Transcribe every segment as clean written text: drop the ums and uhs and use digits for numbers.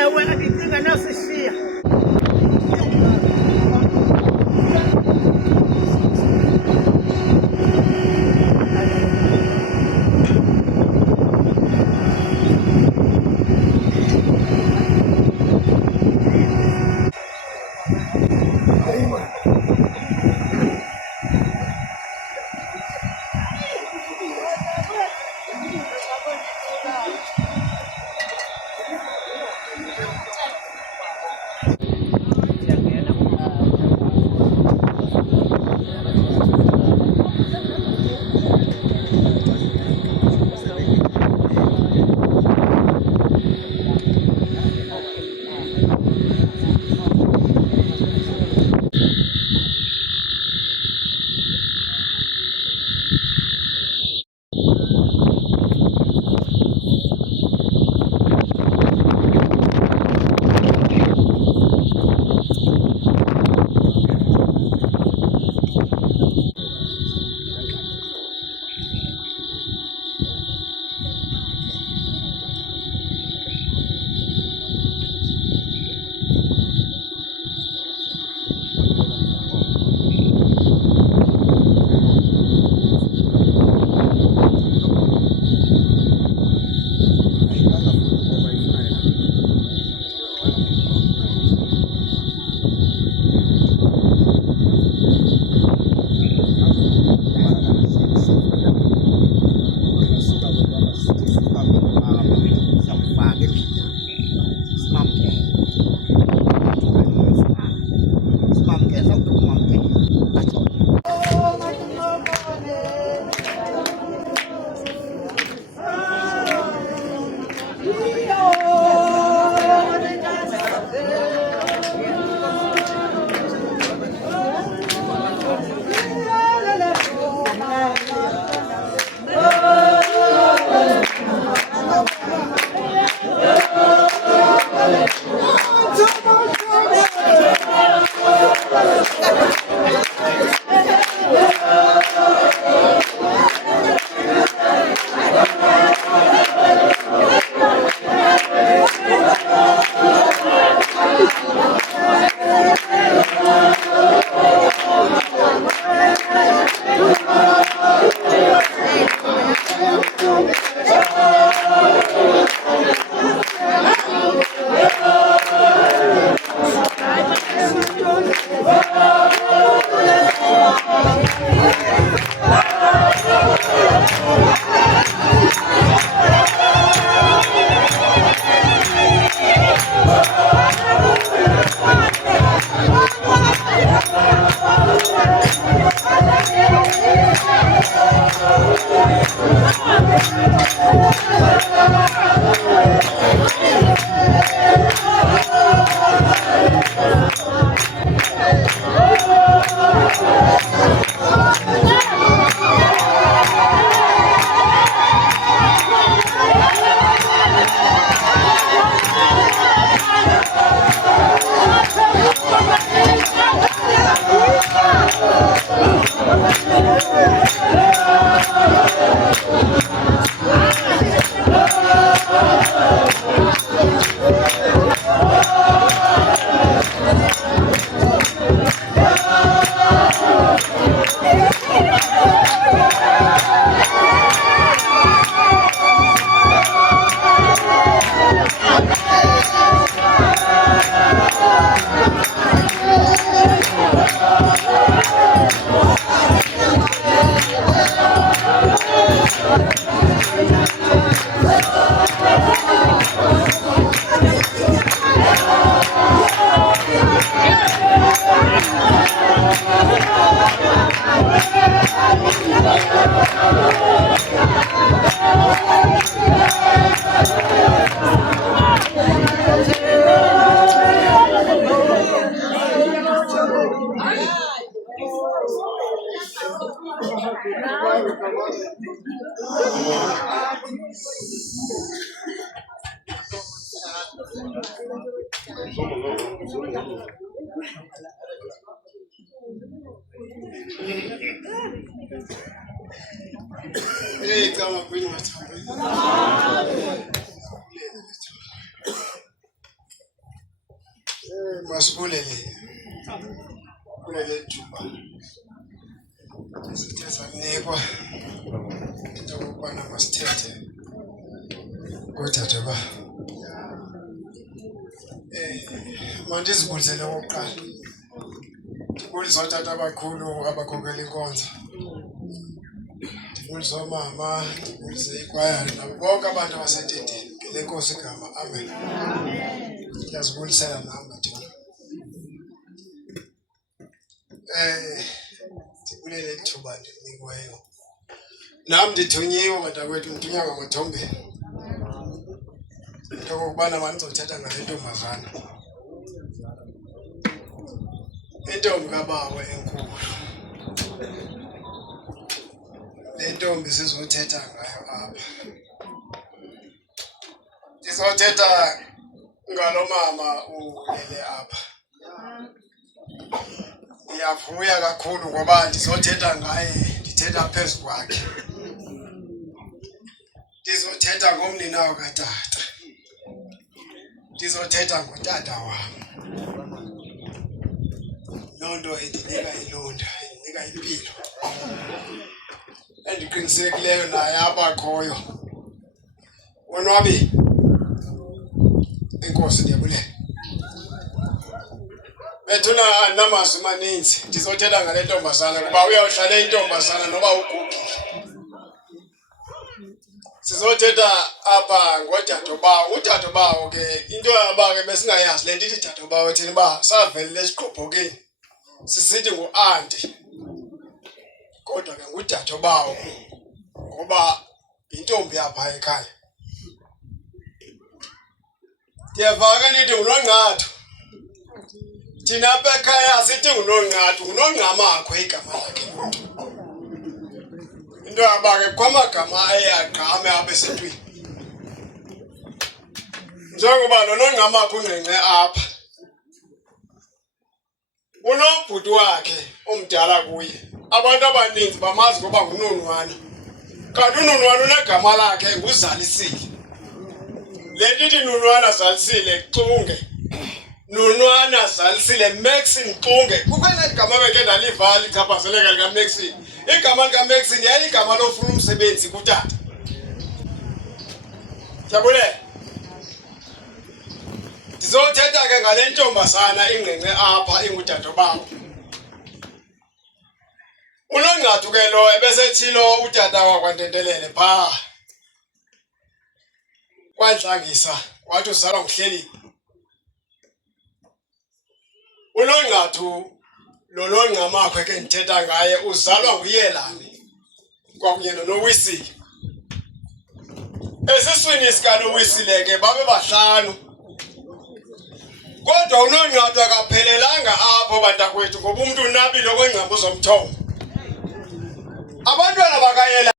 Ewe akikinga nasishia Hey, come on, bring my time. Masibulele. Kulele thuba. Sithetha nekwa. Into okubana masithethe. Kodwa mandizibulisele okokuqala. Ndibulisa otata abakhulu abakhokhela inkonzo. Ndibulisa omama, ndibulise ikwayari nabo bonke abantu abasededeni ngele Nkosi igama. Amen. Ndiyazibulisela nam bathina. Ndibulele ithuba ndinikiweyo. Nam ndithunyiwe batakwethu, ndithunywa ngamathombeni. Into okokubana mandizothetha ngale ntombazana. Intombi kabawo enkulu. Le ntombi sizothetha ngayo apha. Ndizothetha ngalo mama ulele apha. Ndiyavuya kakhulu ngoba ndizothetha ngaye, ndithetha phezu kwakhe. Ndizothetha ngomninawo katata. Ndizothetha ngotata wam. Loo nto indinika ilonda, indinika impilo. Endiqinisekileyo naye abakhoyo. Wonwabi. Enkosi ndiyabulela. Bethuna namazwi maninzi. Ndizothetha ngale ntombazana kuba uyawuhlala intombazana noba ugugile. Sizothetha apha ngodadobawo. Udadobawo ke into yaba ke besingayazi le nto ithi dadobawo thina ba savelile esiqobhokeni. Sisithi ngu-anti. Kodwa ke ngudadobawo ngoba intombi yapha ekhaya. Ndiyava ke nithi nguNongqathu. Thina apha ekhaya sithi nguNongqathu, nguNongqamakho igama lakhe lomntu. Into yaba ke kwamagama ayagqame apha esintwini. Njengoba noNongqamakho ungqengqe apha. Unobhuti wakhe omdala kuye. Abantu abaninzi bamazi ngoba nguNonwana. Kanti uNonwana unegama lakhe nguZalisile. Le nto ithi Nonwana Zalisile Xunge. Nonwana Zalisile Maxine Xunge. Kukweli gama beke ndaliva lichaphazeleka lika Maxine. Igama lika Maxine yaligama lofuna umsebenzi kutata. Ndiyabulela. Ndizothetha ke ngale ntombazana ingqengqe apha ingudadobawo. UNongqathu ke lo ebesethilo utata wakwantentelele phaa. KwaNdlangisa wathi uzalwa nguHleli. UNongqathu lo Nongqamakho ke ndithetha ngaye uzalwa nguYelani kwakunye noNowisile. Esiswini sikaNowisile ke babe bahlanu. Kodwa uNongqathu akaphelelanga apho bantakwethu ngoba umuntu unabile okwengcambu zomthombo. Abantwana bakaYelani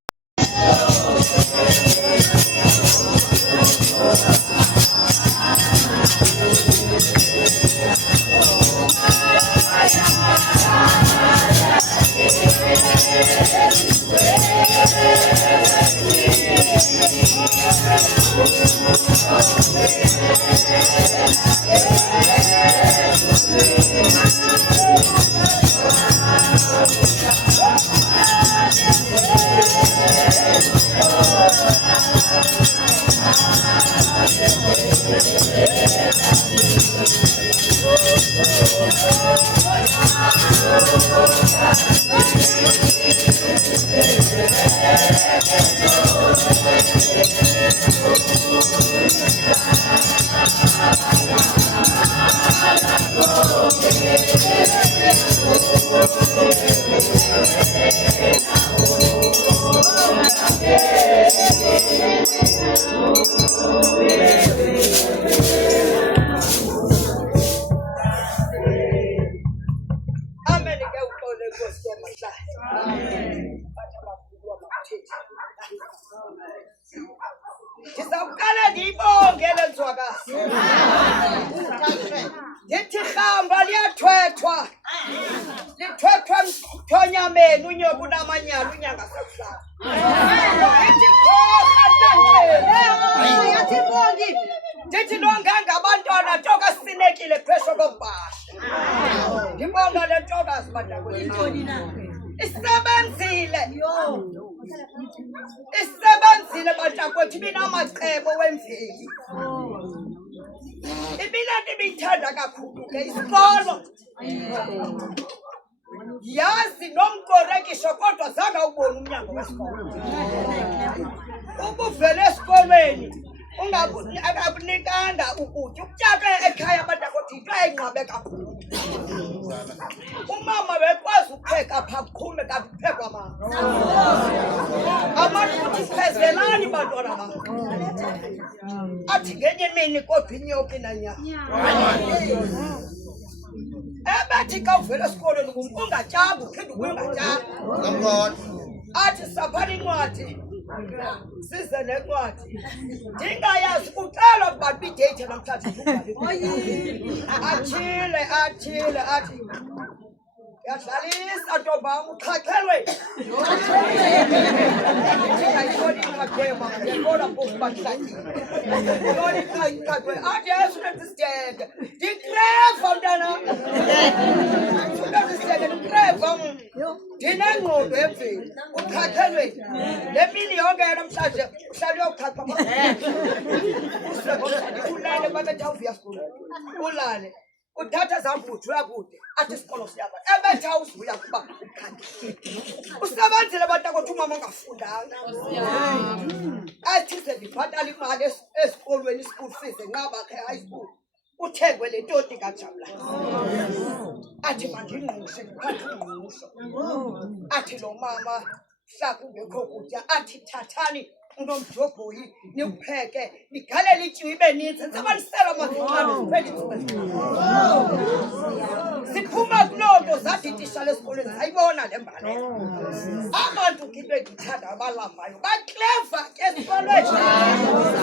Ndizawuqala ndiyibonge le nzwakazi. Ndithi hlamba liyathwethwa. Lithwethwa mthonyameni unyoka unamanyala unyanga sakuhlala. Ndithi khoka ntanteni. Yathi bongi. Ndithi nonganga abantwana ntoka sinekile phesho kombhasha. Ndibonga le ntokazi bantakwethu. Isebenzile bantakwethu ibinamacebo wemveli. Ibinanto ibiyithanda kakhulu ke isikolo. Yazi nomkorekisho kodwa zange ubone umnyango wesikolo. Ubuvele esikolweni akakunikanga ukutya. Ukutyaka ekhaya abantakwethu yinto ayinqabe kakhulu. Umama bekwazi ukupheka phaa kuqhume kanti kuphekwa amanzi. Amanzi phezelani bantwana bam. Athi ngenye imini kodwa inyoka inanyama. Ebethi xa uvele esikolweni ungatyanga uphinde ubuye ungatyanga. Athi saphana incwadi. Size nencwadi. Ndingayazi ucela ukuba bidate namhlanje. Athile athi yadlalisa ntombam uxhaxhelwe. Ndingayibona iqhaqwe mama ndiyabona phofu bahlakile. Ndiyibona iqhaqwe athi yesulenza isidenge. Ndikreva mntana. Sulenza isidenge ndikreva. Ndinengqondo emveli uxhaxhelwe. Le mini yonke namhlanje uhlala uyoxhaxha. Ulale babethi awuvuya esikolweni. Ulale. Uthatha zambuthu uyakude athi isikolo siyaba ebethi awuvuya kuba ukhangile. Usebenzile bantakwethu umama ongafundanga. Athi sendibhatala imali esikolweni i-school fees enqaba ke high school. Uthengwe le ntoni kaJabulani. Athi mandingqushe ndiphathe ungqusho. Athi lo mama mhla kungekho kutya athi thathani unomjobhoyi niwupheke nigalele ityiwa ibe ninzi nisabanisela amazixano siphuma kuloo nto zathi itishala esikolweni zayibona le mbalelo. Abantu into endithanda abalambayo bakleva ke esikolweni.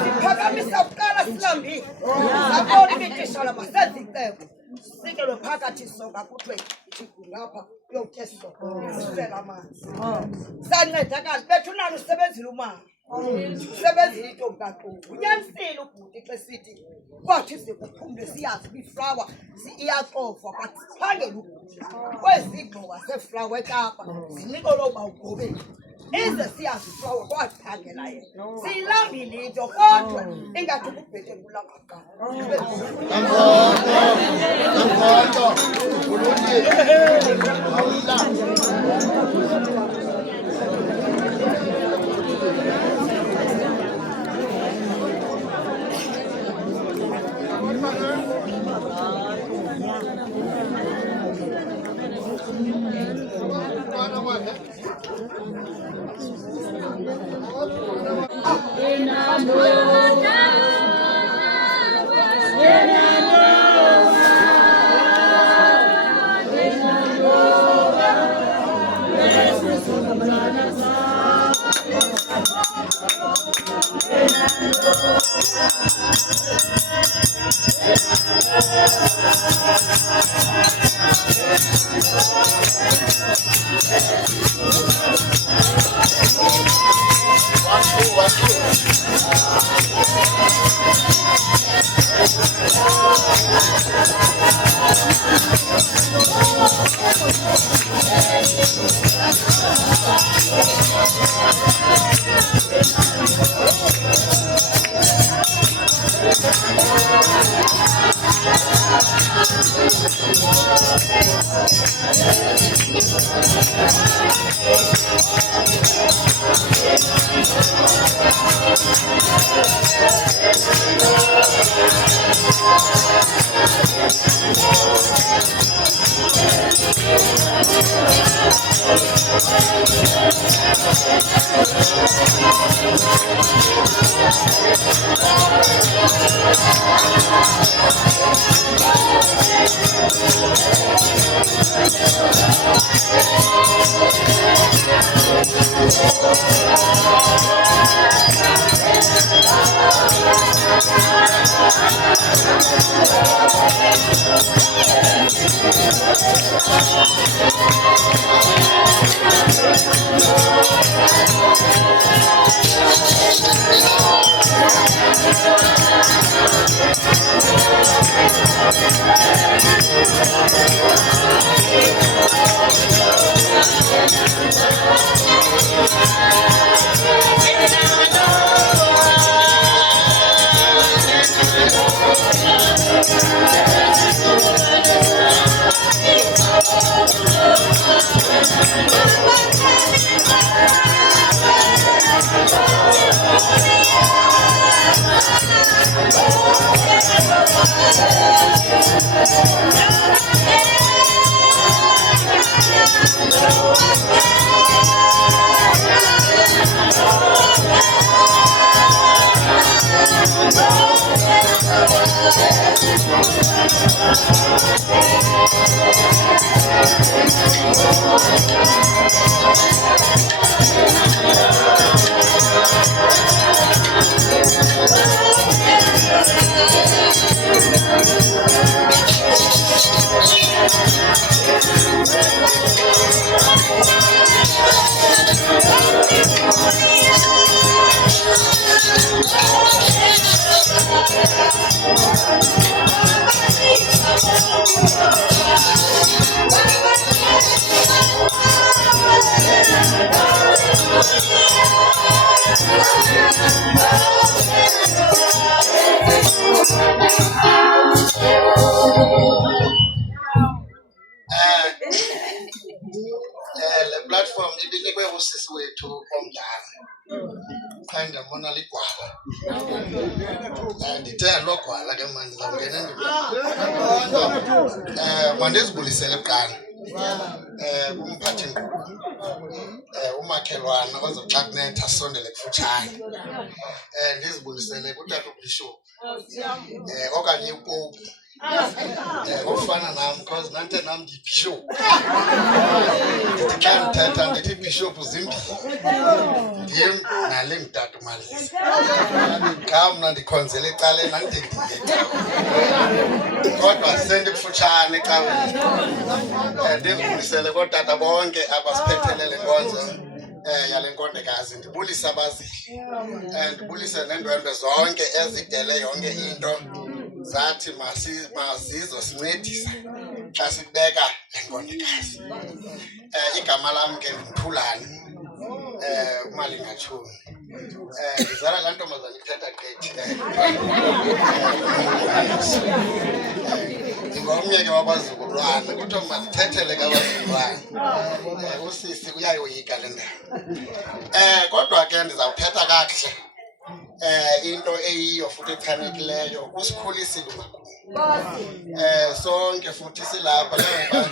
Siphakamisa kuqala silambile sabona itishala masenze icebo. Sikelwe phakathi songa kuthiwe ngapha uyotya isongo sisela amanzi. Sancedakala bethu nalo usebenzile umama. Usebenzile intombi kaQumbu. Unyanisile ubhuti xa sithi kwathi sikuphumle siyazi iflawa iyacofwa but siphangele ukutya. Kwezi igxoka seflawa eKapa zinika loba ugobeni. Ize siyazi iflawa kwaphangela yena. Siyilambile into kodwa ingathi ukubhethe kulapha kuqala. Thank you. Le platform ibinikwe usisi wethu omdala xa ndiyabona ligwala ndithe lo gwala ke mani ndizawungena mandizibulisele kuqala kumphathi nkqubo umakhelwane ozoxa kunetha sondele kufutshane ndizibulisele kutata uBishop okanye uPope ofana nam because nanthe nam ndiyibishop ndithi xa ndithetha ndithi bishop zimbini ndim nale ngutata uMalisa xa mna ndikhonzela ecaleni andidingecawe kodwa sendikufutshane ecaweni ndizibulisele kootata bonke abasiphethelele le nkonzo yale nkondekazi ndibulise abazili ndibulise neendwendwe zonke ezidele yonke into zathi mazizo sincedisa xa sibeka le nkondekazi. Igama lam ke ndimthulane uMalingatshumi ndizala laa ntombazana ithetha gqithi ndingomnye ke wabazukulwana kuthiwa mandithethele kabazukulwana usisi uyayoyika le ndawo kodwa ke ndizawuthetha kakuhle into eyiyo futhi echanekileyo usikhulisile umakhulu sonke futhi silapha njengoba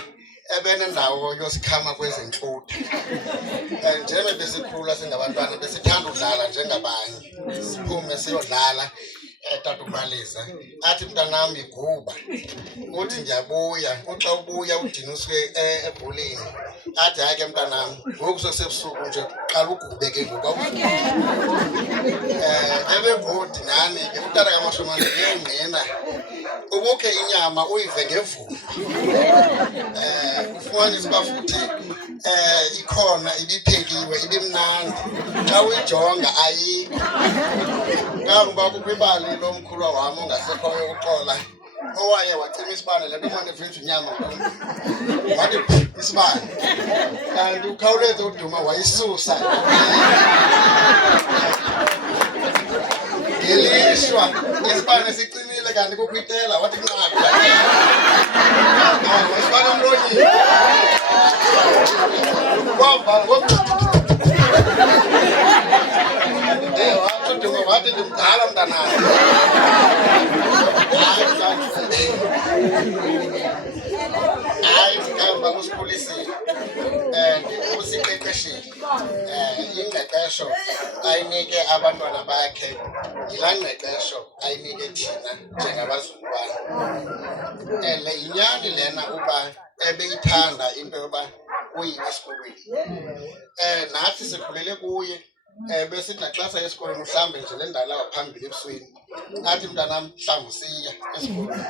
ebenendawo yosikhama kwezentluthu njebe besikhula singabantwana besithanda udlala njengabanye siphume siyodlala tata uMalisa athi mntanam iguba uthi ndiyabuya uxa ubuya udinuswe ebholeni athi hayi ke mntanam ngoku sosebusuku nje qala ugube ke ngoku ebegodi nani ke utata kaMashomane ngengqina ubukhe inyama uyive ngevumba ufumanise uba futhi ikhona ibiphekiwe ibimnandi xa uyijonga ayikho kangoba kukwibali lomkhulwa wam ongasekhoyo uXola owaye wacima isibane le nto mane vimva inyama wathi isibane kanti ukhawuleze uduma wayisusa ngelishwa isibane sicimile kanti kukho itela wathi nqaku isibane emlonyeni kwavala wathi uduma wathi ndimdala mntanam hayi mkamba kusikhulisile usiqeqeshile ingqeqesho ayinike abantwana bakhe yilaa ngqeqesho ayinike thina njengabazukulwana le yinyani lena uba ebeyithanda into yoba uyiwe esikolweni nathi sikhulele kuye besithi naxasa esikolweni mhlawumbe nje le ndala waphambili ebusweni athi mntanam mhlawumbi usiya esikolweni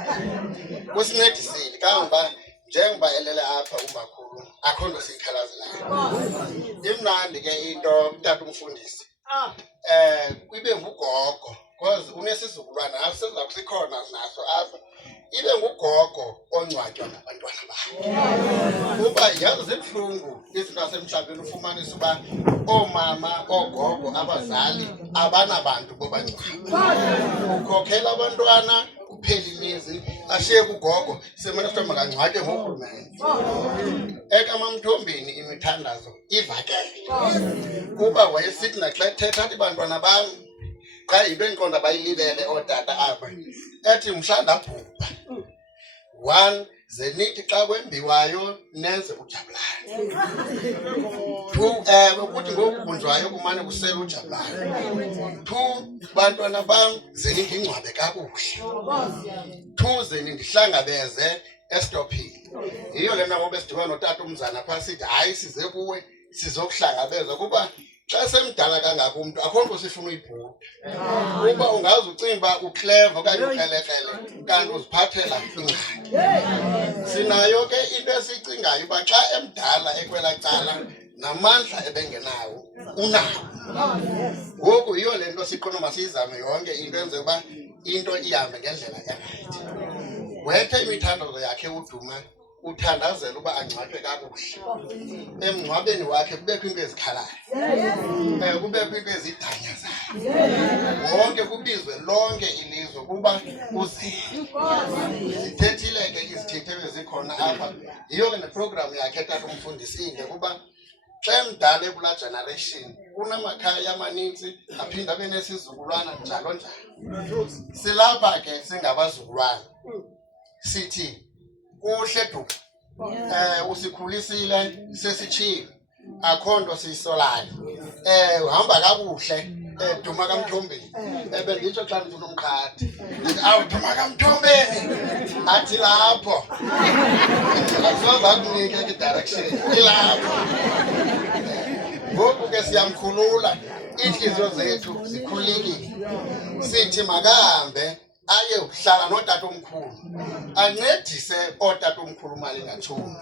kusincedisile kangoba njengoba elele apha umakhulu kakhulu akho nto siyikhalazelayo imnandi ke into utata umfundisi ibe ngugogo because unesizukulwana asiza kusikhona naso apha ibe ngugogo ongcwatywa ngabantwana bakhe kuba yazi zibuhlungu izinto zasemhlabeni ufumanisa uba oomama oogogo abazali abanabantu bobangcwaba ukhokhela abantwana kuphela imizi ashiye kugogo semane kuthiwa makangcwatywe ngurhulumente ekaMamthombeni imithandazo ivakele kuba wayesithi naxa ethetha athi bantwana bam xa yinto endiqonda bayilibele ootata apha ethi mhla ndabhubha 1 ze nithi xa kwembiwayo nenze ujabulane 2 ukuthi ngokubunjwayo kumane kusela ujabulane 2 bantwana bam ze ningingcwabe kakuhle 2 ze nindihlangabeze estophini yiyo lena ngoba sidibana notata umzana phaa sithi hayi size kuwe sizokuhlangabeza kuba xa semdala kangaka umuntu akho nto sifuna uyibhuda kuba ungazi ucinga uba uclever okanye ukrelekrele kanti uziphathela ingxaki sinayo ke into esiyicingayo uba xa emdala ekwela cala namandla ebengenawo unawo ngoku yiyo le nto siqona masiyizame yonke into enze uba into ihambe ngendlela erayithi wethe imithandazo yakhe uDuma uthandazela uba angcwatywe kakuhle emngcwabeni wakhe kubekho into ezikhalayo kubekho into ezidanyazayo wonke kubizwe lonke ilizwe kuba uzele zithethile ke izithethe ezikhona apha yiyo ke neprogram yakhe tata umfundisi inde kuba xa emdala ekula generation kunamakhaya amanintsi aphinda abe nesizukulwana njalo njalo silapha ke singabazukulwana sithi kuhle Duma usikhulisile sesitshile akho nto siyisolayo uhamba kakuhle Duma kaMthombeni benditsho xa ndifuna umkhadi awu Duma kaMthombeni athi lapho akusoza kunike ke direction ilapho ngoku ke siyamkhulula inhliziyo zethu zikhululekile sithi makahambe aye ukuhlala notata omkhulu ancedise otata omkhulu mali ngathuni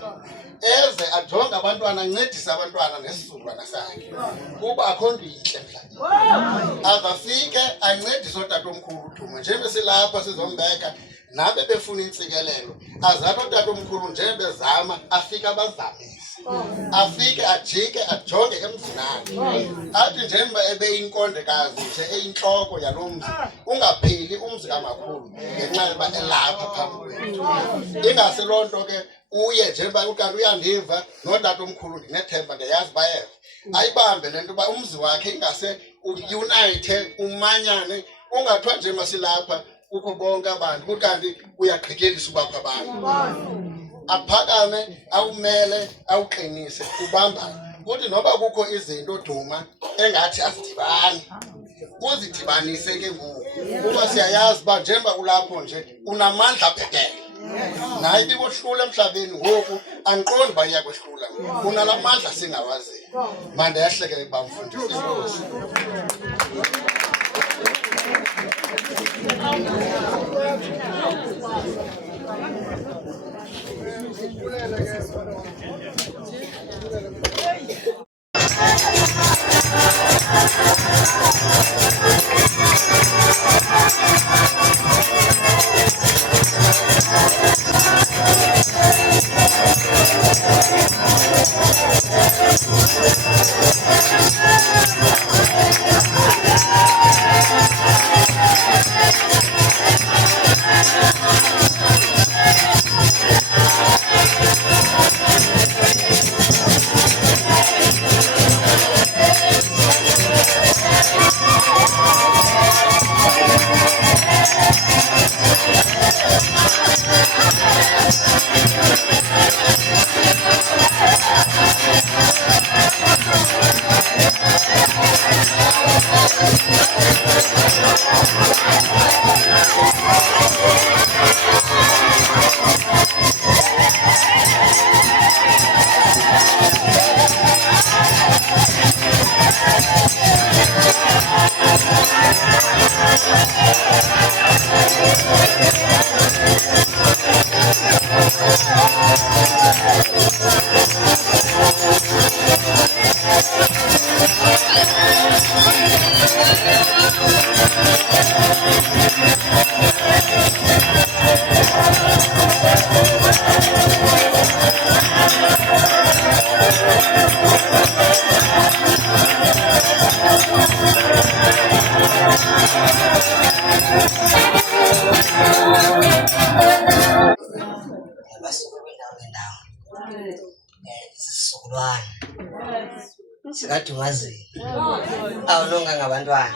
eze ajonge abantwana ancedise abantwana nesizukulwana sakhe kuba akho nto intle emhlabeni azafike ancedise otata omkhulu uDuma njengoba silapha sizombeka nabe befuna intsikelelo azathi otata omkhulu njengoba bezama afike abazamise afike ajike ajonge emzinakhe athi njengoba ebeyinkondokazi nje eyintloko yalo mzi ungapheli umzi kamakhulu ngenxa yoba elapha phambi kwethu ingaseloo nto ke uye njengoba ukanti uyandiva notata omkhulu ndinethemba ndiyazi bayeva ayibambe le nto uba umzi wakhe ingase unite umanyane ungathiwa nje masilapha kukho bonke abantu ukanti uyagqityelisa ubakho abantu aphakame awumele awuqinise ubambane kuthi noba kukho izinto Duma engathi azidibani uzidibanise ke ngoku kuba siyayazi uba njengoba ulapho nje unamandla bhetele naye ibikohlula emhlabeni ngoku andiqondi uba iyakwehlula unala mandla singawaziyo mande yahlekele kuba mfundisi inkosi Isizukulwane sikaDumazile awulonga ngabantwana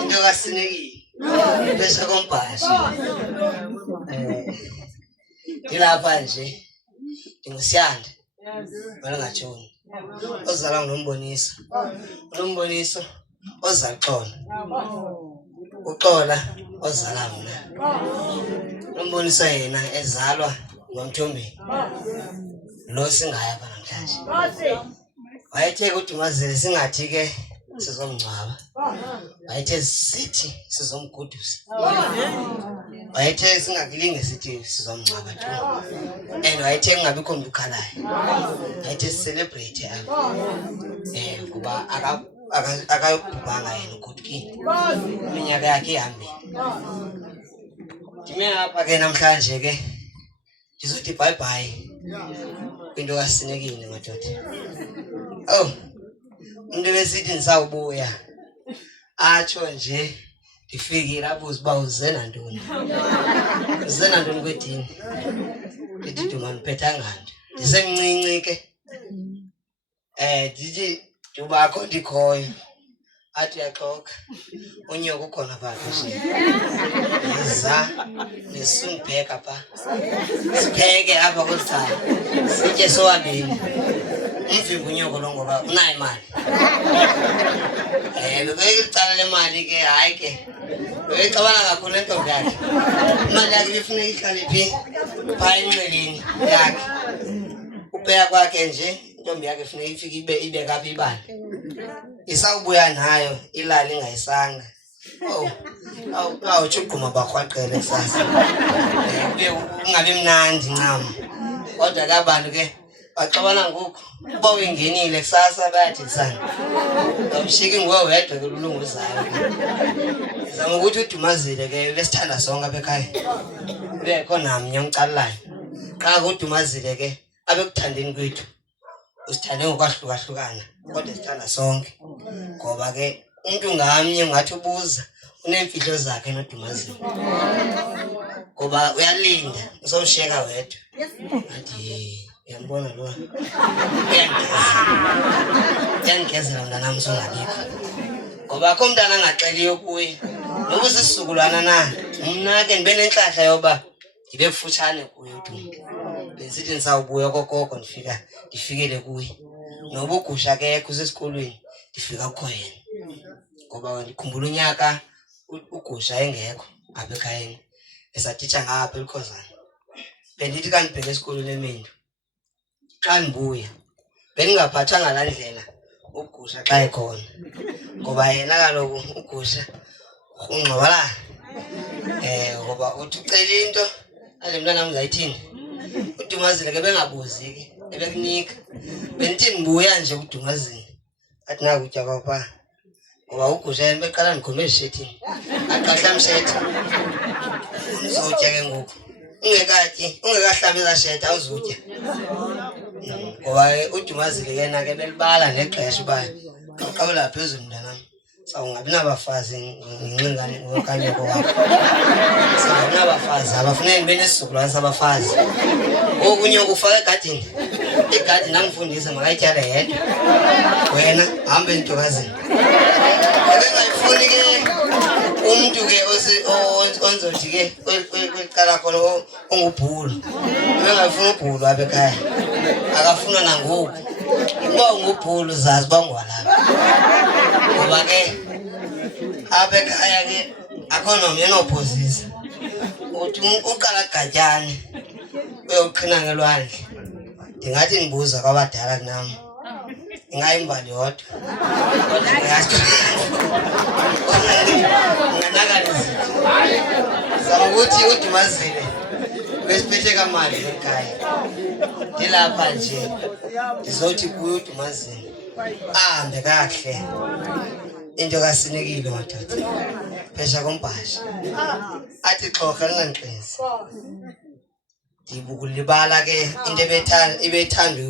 into kaSinekile bese kombhashi ngilapha nje ngingusiyanda malangajoni ozala nguNomboniso ozaxola uxola ozala mina Nomboniso yena ezalwa ngoMthombeni lo singaya apha namhlanje wayethe uDumazile singathi ke sizomngcwaba wayethe sithi sizomgudusa wayethe singakulinge sithi sizomngcwaba tu and wayethe kungabikho umuntu ukhalayo wayethe celebrate apha kuba akayobhubhanga yena uGodkini iminyaka yakhe ihambe ndime apha ke namhlanje ke ndizothi bye bye into kaSinekile madoda umuntu besithi nisawubuya atsho nje ndifikile abuze uba uze nantoni kwedini ndithi Duma ndiphethanga nto ndisemncinci ke ndithi Dubakho ndikhoyo athi uyaxoka unyoko ukhona phaa phesheya yiza nesundibheka phaa sipheke apha kwelicala sitye sowabini umvimba unyoko lo ngoba unayo imali bebeke icala lemali ke hayi ke bebecabana kakhulu entombi yakhe imali yakhe ibifuneka ihlale phi phaa enxeleni yakhe upeya kwakhe nje intombi yakhe funeka ifike ibeka apha ibali isawubuya nayo ilali ingayisanga awutsho ugquma barhwaqele kusasa kuye ungabi mnandi ncam kodwa ke abantu ke baxabana ngoku uba uyingenile kusasa bayathethisana awushiyeki nguwe wedwa ke lulunguzayo zama ukuthi uDumazile ke besithanda sonke apha ekhaya ubekho namnye omcalulayo xa uDumazile ke abekuthandeni kwethu usithande ngokwahlukahlukana kodwa sithanda sonke ngoba ke umuntu ngamnye ungathi ubuza unemfihlo zakhe noDumazile ngoba uyalinda usowushiyeka wedwa athi uyambona lo uyangezela mntanam usungabikho ngoba akho mntana angaxeliyo kuye noba usisizukulwana na mna ke ndibe nentlahla yoba ndibe kufutshane kuye uDuma besithi ndisawubuya okokoko ndifikele kuye noba ugusha kekho usesikolweni ndifika kukho yena ngoba ndikhumbula unyaka ugusha engekho apha ekhayeni esatitsha ngapha eLikhozana bendithi ka ndibheke esikolweni eMendu xa ndibuya bendingaphathanga laa ndlela ugusha xa ekhona ngoba yena kaloku ugusha ungqobalana ngoba uthi ucela into ale mntanam uzayithini uDumazile ke bengabuzi ke ebekunika bendithi ndibuya nje uDumazile athi nakutya kwapha ngoba ugusha yena beqala ndikhombe ezishethini aqahla mshethe uzotya ke ngoku ungekahlambi ezaa shetha awuzutya ngoba uDumazile yena ke belibala nexesha uba xaqabela phezulu mntanam sawungabi nabafazi ngenxinkanyoko wakho singabi nabafazi abafuneki ndibe nesizukulwane sabafazi ngoku unyoko ufaka egadini igadini angifundise makayityale yedwa wena hambe entokazini ebengayifuni ke umntu ke onzothi ke kweliqala khona ongubhulu ebengayifuni ubhulu apha ekhaya akafuna nangoku uba ungubhulu zazi uba ungwalapha ngoba ke apha ekhaya ke akho nomnye enophosisa uthi uqala gatyane uyoqhina ngelwandle ndingathi ndibuza kwabadala kunam ingayimbali yodwa kodwa ngingathi nganakalizitho zama ukuthi uDumazile besiphethe kamali ekhaya ndilapha nje ndizothi kuye uDumazile ahambe kahle into kasinekile madoda phesha kombhasha athi xhoga linganqinzi ndibukulibala ke into ebethanda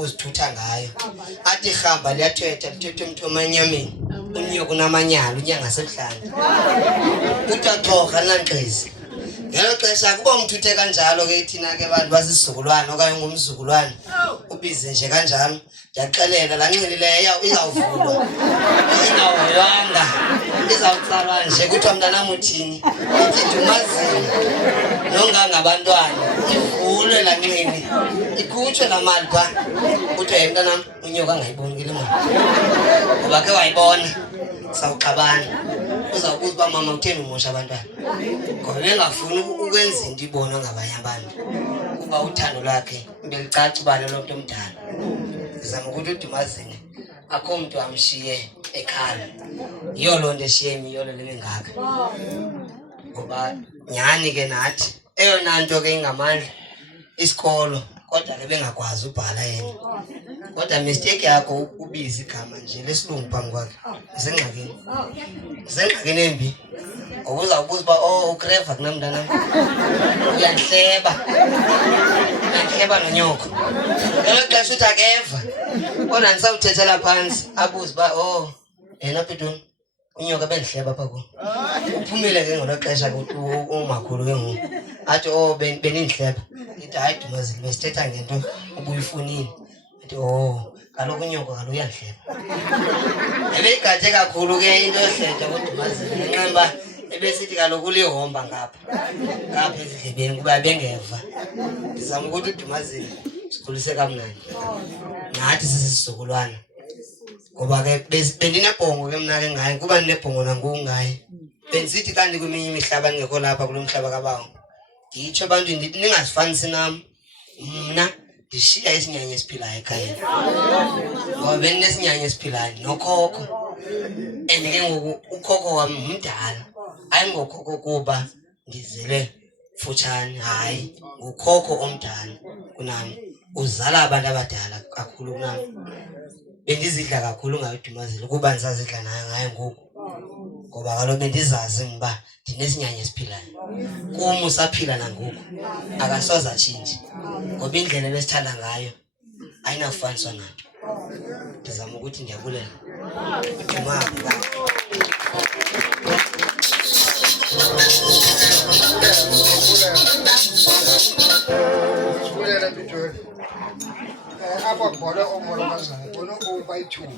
uzithutha ngayo athi hamba liyathetha lithethe umthoma enyameni unyoko namanyala unyanga sebuhlanje uthi axhoga linganqinzi ngelo xesha kuba umthuthe kanjalo ke thina ke abantu basisizukulwana okanye ngumzukulwana ubize nje kanjalo ndiyaxelela laa nxilileyo izawuvulwa ingahoywanga izawutsalwa nje kuthiwa mntanam uthini ithi ndumazini nongangabantwana ivulwe laa nxili ikhutshwe laa mali phaa kuthiwa ye mntanam unyoka angayiboni ke le mali ngoba ke wayibona sawuxabana uzawubuza uba mama utheni umosha abantwana ngoba bengafuni ukwenza into ibonwa ngabanye abantu kuba uthando lwakhe belicaca ubale lo mntu omdala ndizama ukuthi udumazini akho mntu amshiye ekhala yiyo loo nto eshiye imiyolo lebengaka ngoba nyhani ke nathi eyona nto ke ingamandla isikolo kodwa ke bengakwazi ubhala yena kodwa mistake yakho ubiza igama nje lesilungu phambi kwakhe isengxakini embi ngoba uzawubuza uba ukreva kunamntanam uyandihleba nonyoko ngelo xesha uthi akeva kodwa ndisawuthethela phantsi abuze uba yena pitoni unyoka bendihleba apha kum uphumile ke ngelo xesha umakhulu ke ngoku athi benindihleba ithi hayi Dumazile besithetha ngento ubuyifunile athi kaloku unyoko kaloku uyandihleba ebeyigade kakhulu ke into yohleta koDumazile ngenxa uba ebesithi kaloku ulihomba ngapha ezidlebeni kuba bengeva ndizama ukuthi uDumazile sikhulise kamnandi nathi sisisizukulwana ngoba ke bendinebhongo ke mna ke ngaye kuba ndinebhongo nangoku ngaye bendisithi kanti kweminye imihlaba ndingekho lapha kulo mhlaba kabawo nditsho ebantwini ndithi ningazifanisi nam mna ndishiya isinyanya esiphilayo ekhayeni ngoba bendinesinyanyi esiphilayo nokhokho and ke ngoku ukhokho wam mdala ayingokhokho kuba ndizele futshane hayi ngukhokho omdala kunam uzala abantu abadala kakhulu kunam bendizidla kakhulu ngayo uDumazile kuba ndisazidla nayo ngayo ngoku ngoba kaloku bendizazi uba ndinesinyanya esiphilayo kum usaphila nangoku akasoze atshintshe ngoba indlela ebesithanda ngayo ayinakufaniswa nanto ndizama ukuthi ndiyabulela uDumaphi sibulela Pitoli apha kubhola omolokazayo bona ubayithuba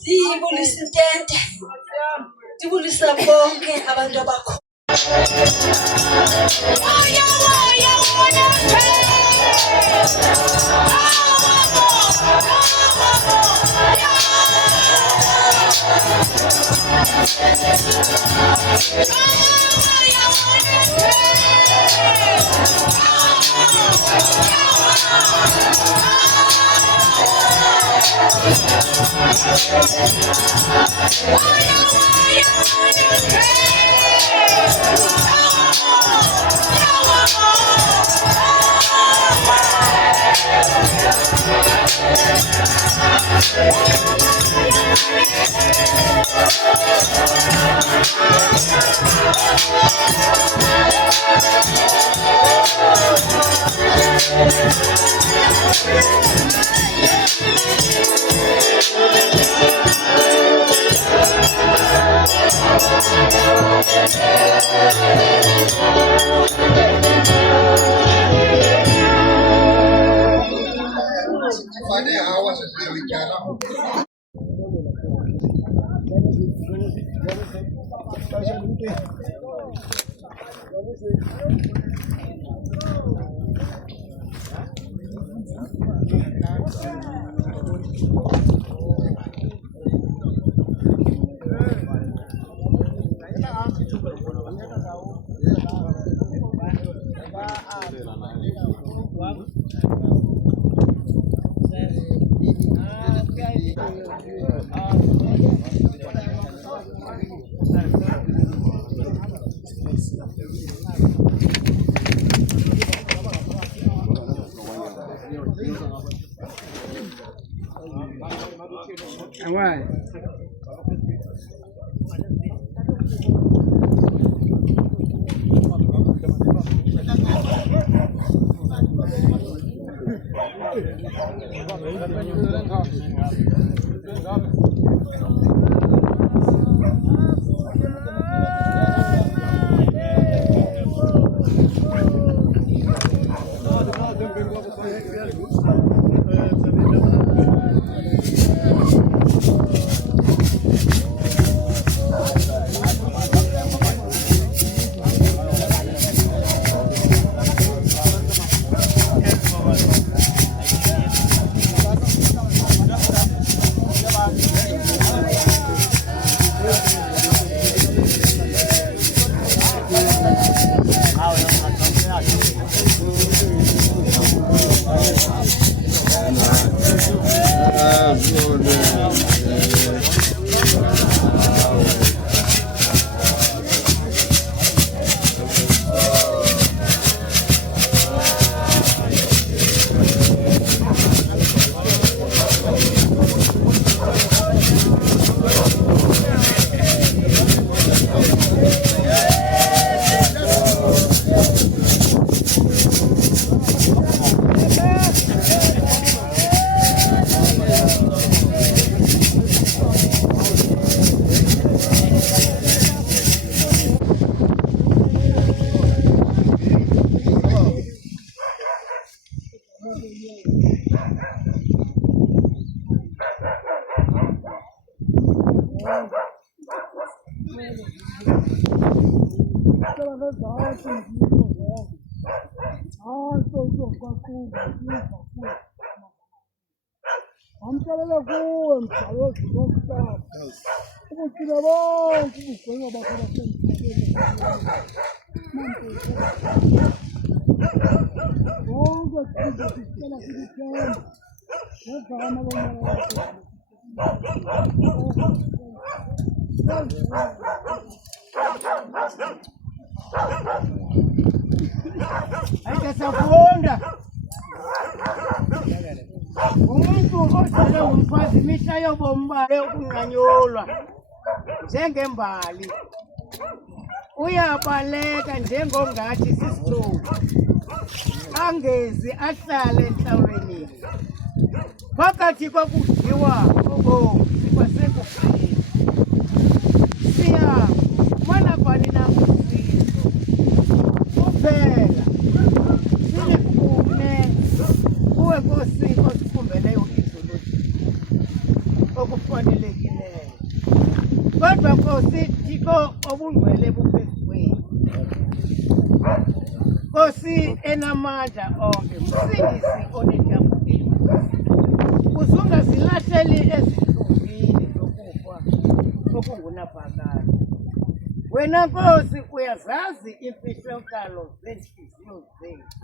Ndibulisa intente, ndibulisa bonke abantu abakho. Ukina bonke ubugwengwa bakho basemhlabeni. Bonke sicela sikuthemba. Ngevana lonyaka. Ake safunda. Umuntu osele umfazi imihla yobomi bakhe ukunqanyulwa njengembali. Uyabaleka njengongathi sisithungu. Angezi ahlale enhlawulweni. Phakathi kokudliwa kobomi kwasekufeni. Siyabona bani na usizo. Kuphela. Silifune. Kuwe nkosiko sifumbeleyo izulu. Okufanelekileyo. Kodwa Nkosi Thixo obungcwele buphezulu. Nkosi enamandla onke, Msindisi onenjabulo. Uzungazilahleli ezinhlumbini zokufa okungunaphakade. Wena Nkosi uyazazi imfihlakalo zenhliziyo zethu.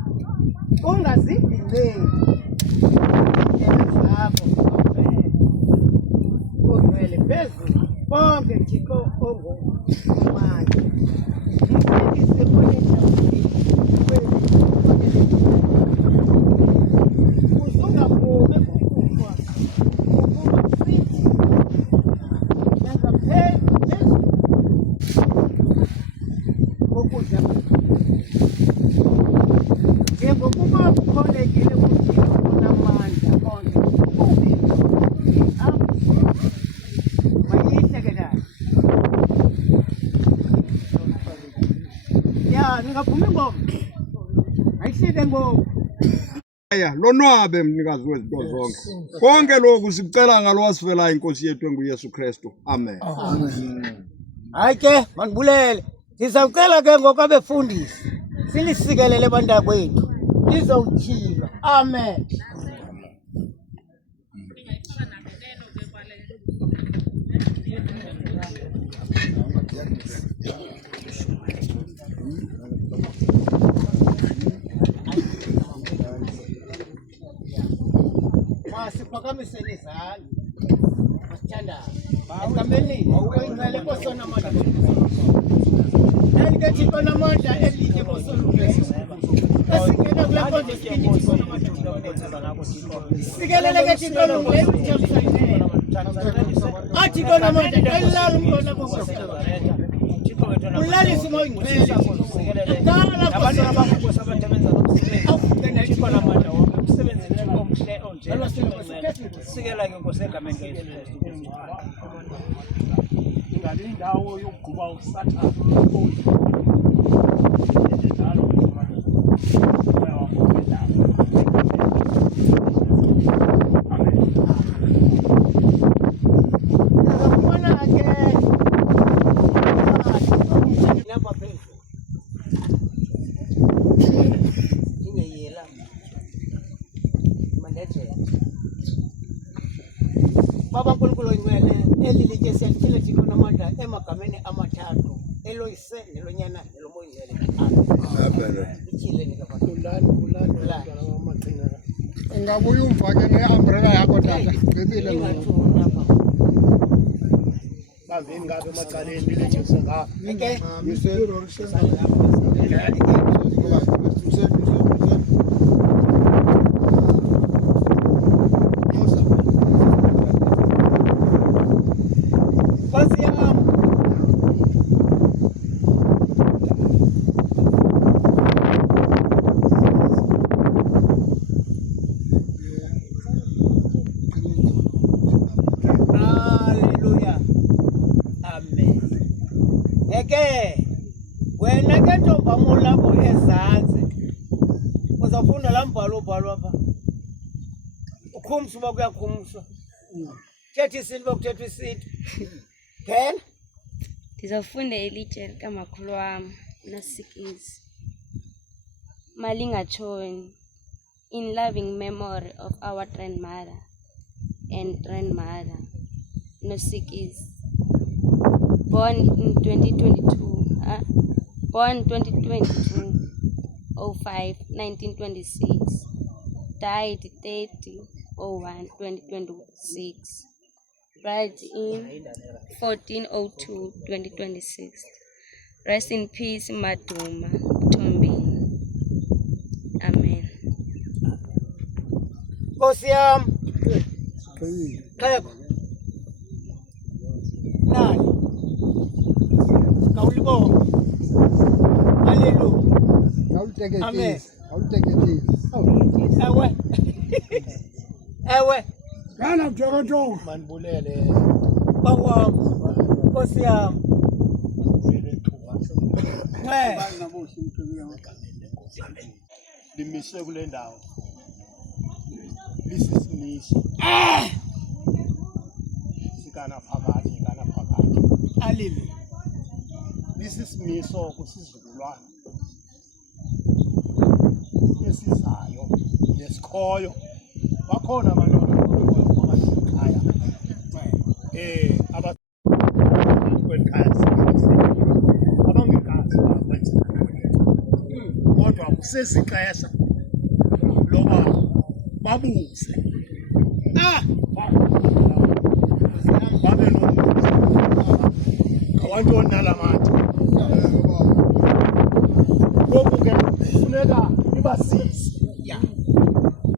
Ungazibhileli zakho ungcwele phezulu bonke Thixo ongumandla. Msindisi onenjabulo. Uzungaphumi kukufa ukuba sithi nangaphezulu kokudla njengokuba kukholekile kuThixo onamandla onke mayihleke nayo ya ningaphumi ngoma ayihleke ngoma. Lonwabe mnikazi wezinto zonke. Konke lokhu sicela ngalo wasifela inkosi yethu enguYesu Kristu. Amen. Hayi ke mandibulele. Sizawucela ke ngokabefundisi silisikelele bantakwethu lizowuthilwa. Amen. Siphakamiseni izandla. Masithandayo. Egameni oyingcwele kosona amandla. Nalike Thixo namandla elike kosona uKristu. Esingena kula nkonzo esithi Thixo namandla. Sikelele ke Thixo nomleyo uThembisayo. Athi kona amandla ayilala umntwana konke. Ulalisa moyingcwele. Dala abantu abakukosa abantu abenza umsebenzi. Awufike Thixo namandla wonke umsebenzi omhle onje. Sikela ke Nkosi egameni likaYesu Kristu. Ingabe indawo yokugquba uSathane. Baba nkulunkulu oyingcwele elilitye siyalityile Thixo namandla emagameni amathathu eloyise nelonyana nelomoya oyingcwele. Lityile kulani Ungabuya umfake ne-umbrella yakho tata. Gqibile baveni ngabe emacaleni liletshisa ngapha. Wena ke ntombi amulapho ezantsi uzawufunda laa mbhalo ubhalwa apha ukhumsha uba kuyakhumshwa thetha isintu uba kuthethwa isintu phela ndizawufunda ilitye likamakhulu wam uNosikizi Malingatshoni in loving memory of our grandmother and grandmother Nosikizi born in 2022, born 2022, 05, 1926, died 30, 01, 2026, died in 1402, 2026. Rest in peace, Maduma Tombi. Amen. Kosiam. Kayako. Nani? Kaulibo. Hallelujah. Amen. Ewe. Ewe. Kana mtokoto. Manbulele. Bawa. Kosiam. Limiswe kule ndawo lisisimiso sikana phakathi Alimi. lisisimiso kusizukulwana esizayo nesikhoyo bakhona abantu abakhoyo aba kwekhaya abangekazi bakwenza kodwa kusezixesha loba babuze babe ngawantoni nalamathe ngoku ke funeka ibasize